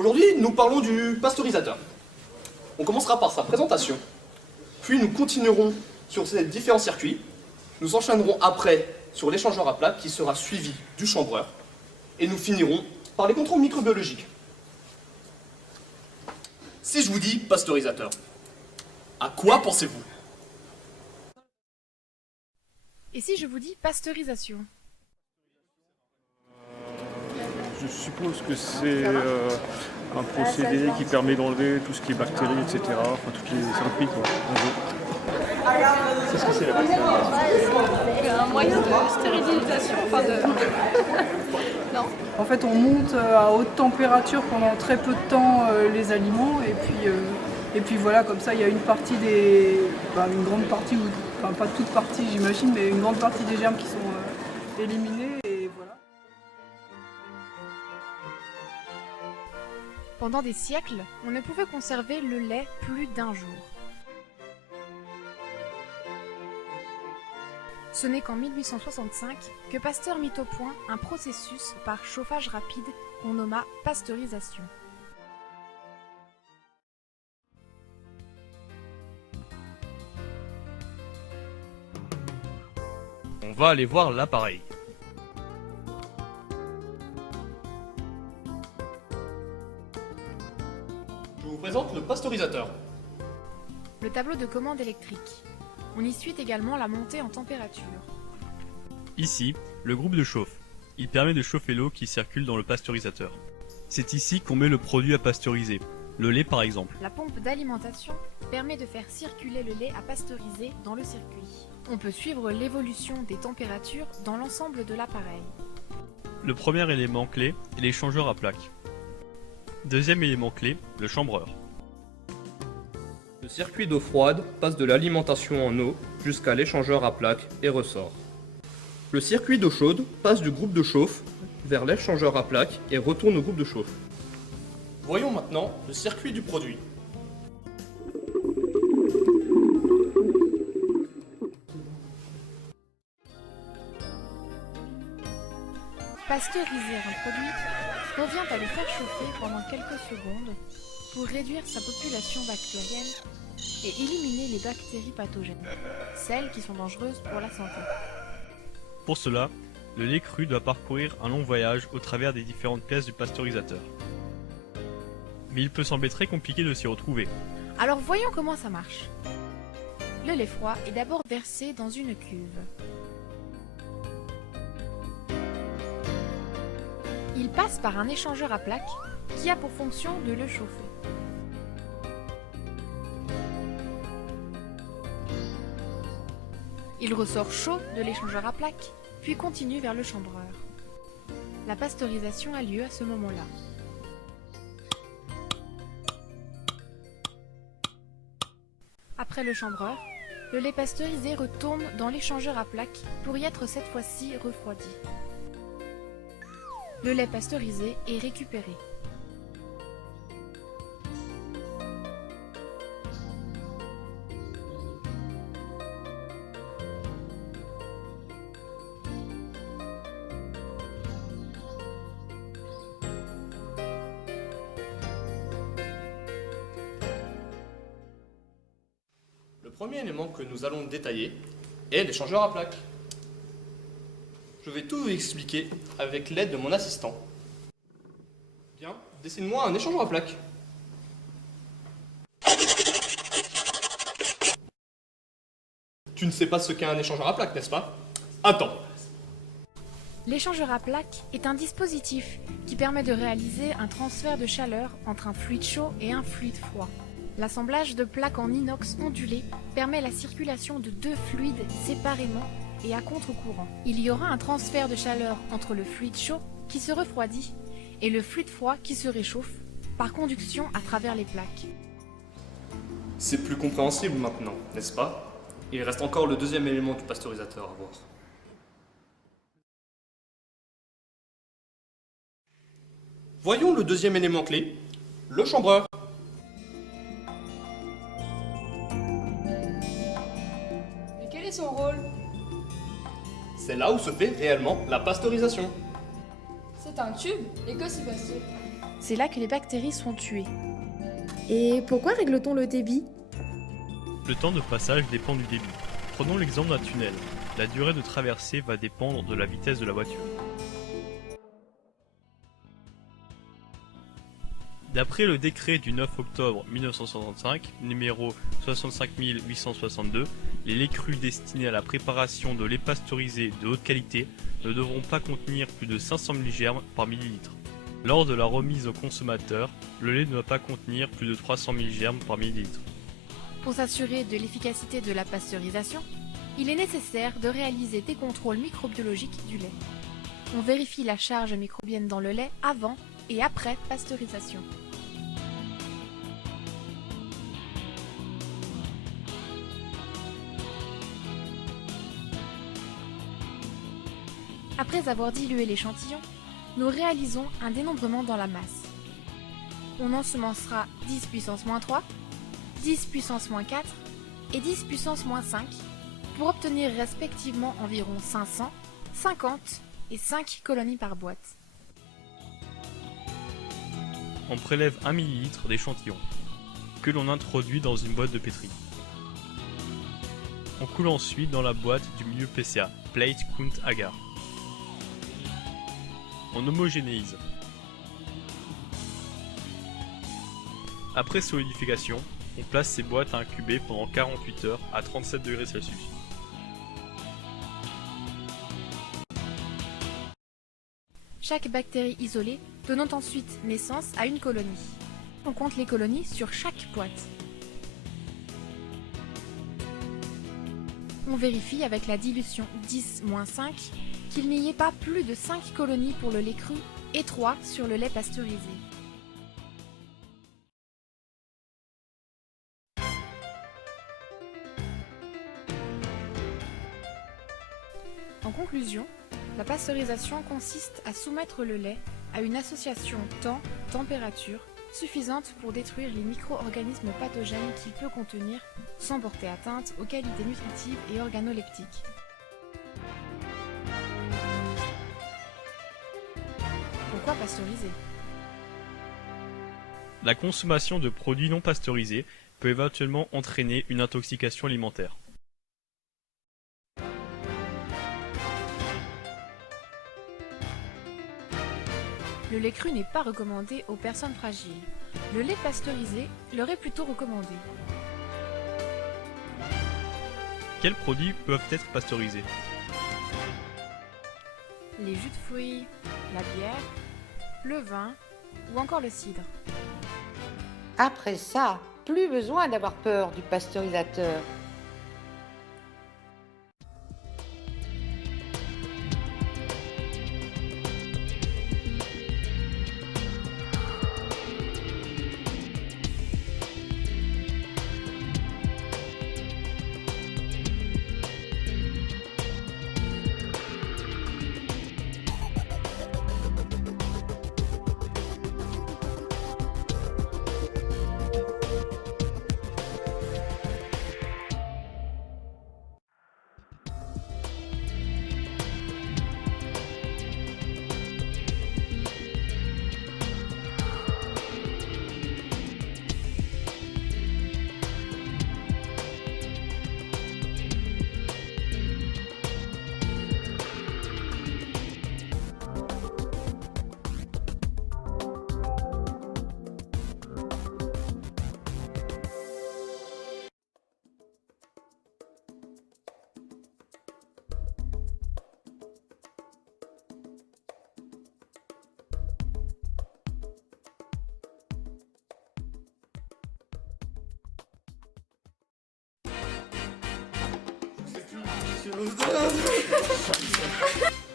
Aujourd'hui, nous parlons du pasteurisateur. On commencera par sa présentation, puis nous continuerons sur ces différents circuits. Nous enchaînerons après sur l'échangeur à plaques qui sera suivi du chambreur. Et nous finirons par les contrôles microbiologiques. Si je vous dis pasteurisateur, à quoi pensez-vous? Et si je vous dis pasteurisation? Je suppose que c'est un procédé qui permet d'enlever tout ce qui est bactéries, etc. Enfin, toutes les saloperies, quoi. C'est ce que c'est la pasteurisation. Un moyen de stérilisation, enfin de... Non. En fait, on monte à haute température pendant très peu de temps les aliments et puis voilà, comme ça, il y a une partie une grande partie, enfin pas toute partie j'imagine, mais une grande partie des germes qui sont éliminés et voilà. Pendant des siècles, on ne pouvait conserver le lait plus d'1 jour. Ce n'est qu'en 1865 que Pasteur mit au point un processus par chauffage rapide qu'on nomma pasteurisation. On va aller voir l'appareil. Je vous présente le pasteurisateur. Le tableau de commande électrique. On y suit également la montée en température. Ici, le groupe de chauffe. Il permet de chauffer l'eau qui circule dans le pasteurisateur. C'est ici qu'on met le produit à pasteuriser, le lait par exemple. La pompe d'alimentation permet de faire circuler le lait à pasteuriser dans le circuit. On peut suivre l'évolution des températures dans l'ensemble de l'appareil. Le premier élément clé est l'échangeur à plaques. Deuxième élément clé, le chambreur. Le circuit d'eau froide passe de l'alimentation en eau jusqu'à l'échangeur à plaques et ressort. Le circuit d'eau chaude passe du groupe de chauffe vers l'échangeur à plaques et retourne au groupe de chauffe. Voyons maintenant le circuit du produit. Pasteuriser un produit revient à le faire chauffer pendant quelques secondes pour réduire sa population bactérienne et éliminer les bactéries pathogènes, celles qui sont dangereuses pour la santé. Pour cela, le lait cru doit parcourir un long voyage au travers des différentes pièces du pasteurisateur. Mais il peut sembler très compliqué de s'y retrouver. Alors voyons comment ça marche. Le lait froid est d'abord versé dans une cuve. Il passe par un échangeur à plaques qui a pour fonction de le chauffer. Il ressort chaud de l'échangeur à plaques, puis continue vers le chambreur. La pasteurisation a lieu à ce moment-là. Après le chambreur, le lait pasteurisé retourne dans l'échangeur à plaques pour y être cette fois-ci refroidi. Le lait pasteurisé est récupéré. Le premier élément que nous allons détailler est l'échangeur à plaques. Je vais tout vous expliquer avec l'aide de mon assistant. Bien, dessine-moi un échangeur à plaques. Tu ne sais pas ce qu'est un échangeur à plaques, n'est-ce pas? Attends. L'échangeur à plaques est un dispositif qui permet de réaliser un transfert de chaleur entre un fluide chaud et un fluide froid. L'assemblage de plaques en inox ondulé permet la circulation de deux fluides séparément et à contre-courant. Il y aura un transfert de chaleur entre le fluide chaud qui se refroidit et le fluide froid qui se réchauffe par conduction à travers les plaques. C'est plus compréhensible maintenant, n'est-ce pas? Il reste encore le deuxième élément du pasteurisateur à voir. Voyons le deuxième élément clé, le chambreur. Mais quel est son rôle? C'est là où se fait réellement la pasteurisation. C'est un tube, et que s'y passe-t-il? C'est là que les bactéries sont tuées. Et pourquoi règle-t-on le débit? Le temps de passage dépend du débit. Prenons l'exemple d'un tunnel. La durée de traversée va dépendre de la vitesse de la voiture. D'après le décret du 9 octobre 1965, numéro 65862, les laits crus destinés à la préparation de lait pasteurisé de haute qualité ne devront pas contenir plus de 500 mg par millilitre. Lors de la remise au consommateur, le lait ne doit pas contenir plus de 300 mg par millilitre. Pour s'assurer de l'efficacité de la pasteurisation, il est nécessaire de réaliser des contrôles microbiologiques du lait. On vérifie la charge microbienne dans le lait avant et après pasteurisation. Après avoir dilué l'échantillon, nous réalisons un dénombrement dans la masse. On ensemencera 10 puissance moins 3, 10 puissance moins 4 et 10 puissance moins 5 pour obtenir respectivement environ 500, 50 et 5 colonies par boîte. On prélève 1 ml d'échantillon, que l'on introduit dans une boîte de pétri. On coule ensuite dans la boîte du milieu PCA, Plate Count Agar. On homogénéise. Après solidification, on place ces boîtes à incuber pendant 48 heures à 37 degrés Celsius. Chaque bactérie isolée donnant ensuite naissance à une colonie. On compte les colonies sur chaque boîte. On vérifie avec la dilution 10-5 qu'il n'y ait pas plus de 5 colonies pour le lait cru et 3 sur le lait pasteurisé. En conclusion, la pasteurisation consiste à soumettre le lait à une association temps-température suffisante pour détruire les micro-organismes pathogènes qu'il peut contenir sans porter atteinte aux qualités nutritives et organoleptiques. Pourquoi pasteuriser? La consommation de produits non pasteurisés peut éventuellement entraîner une intoxication alimentaire. Le lait cru n'est pas recommandé aux personnes fragiles. Le lait pasteurisé leur est plutôt recommandé. Quels produits peuvent être pasteurisés? Les jus de fruits, la bière, le vin ou encore le cidre. Après ça, plus besoin d'avoir peur du pasteurisateur.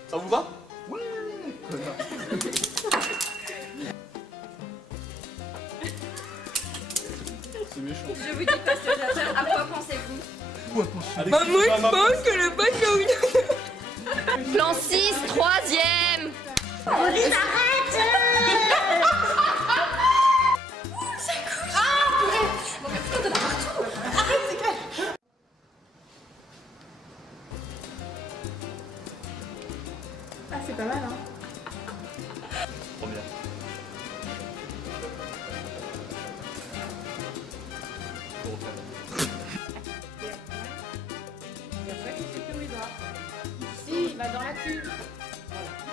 Ça vous va? C'est méchant. Je vous dis pasteurisateur, à quoi pensez-vous? Plan 6, 3e. Ah, c'est pas mal, hein. Première. Si, va dans la cuve.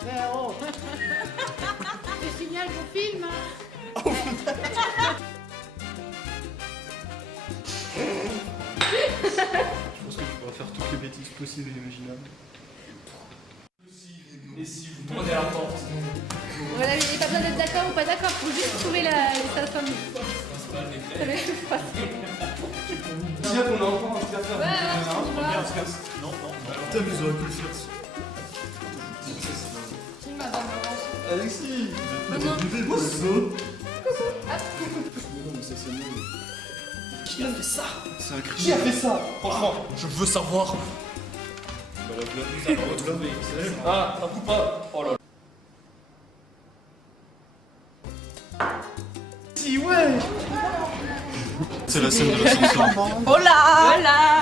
Mais oh. Je signale vos films. Je pense que tu pourras faire toutes les bêtises possibles et imaginables. Et si vous prenez la porte. Voilà, il n'y a pas besoin d'être d'accord ou pas d'accord, faut juste trouver les 500 000. Déjà qu'on a encore un truc à faire. Non. Putain, mais ils auraient pu le faire. Alexis, Qui a fait ça? C'est un crime. Qui a fait ça? Franchement, je veux savoir. Ah, un coup pas. Oh là. Si, ouais. C'est la scène de l'ascenseur. Oh là.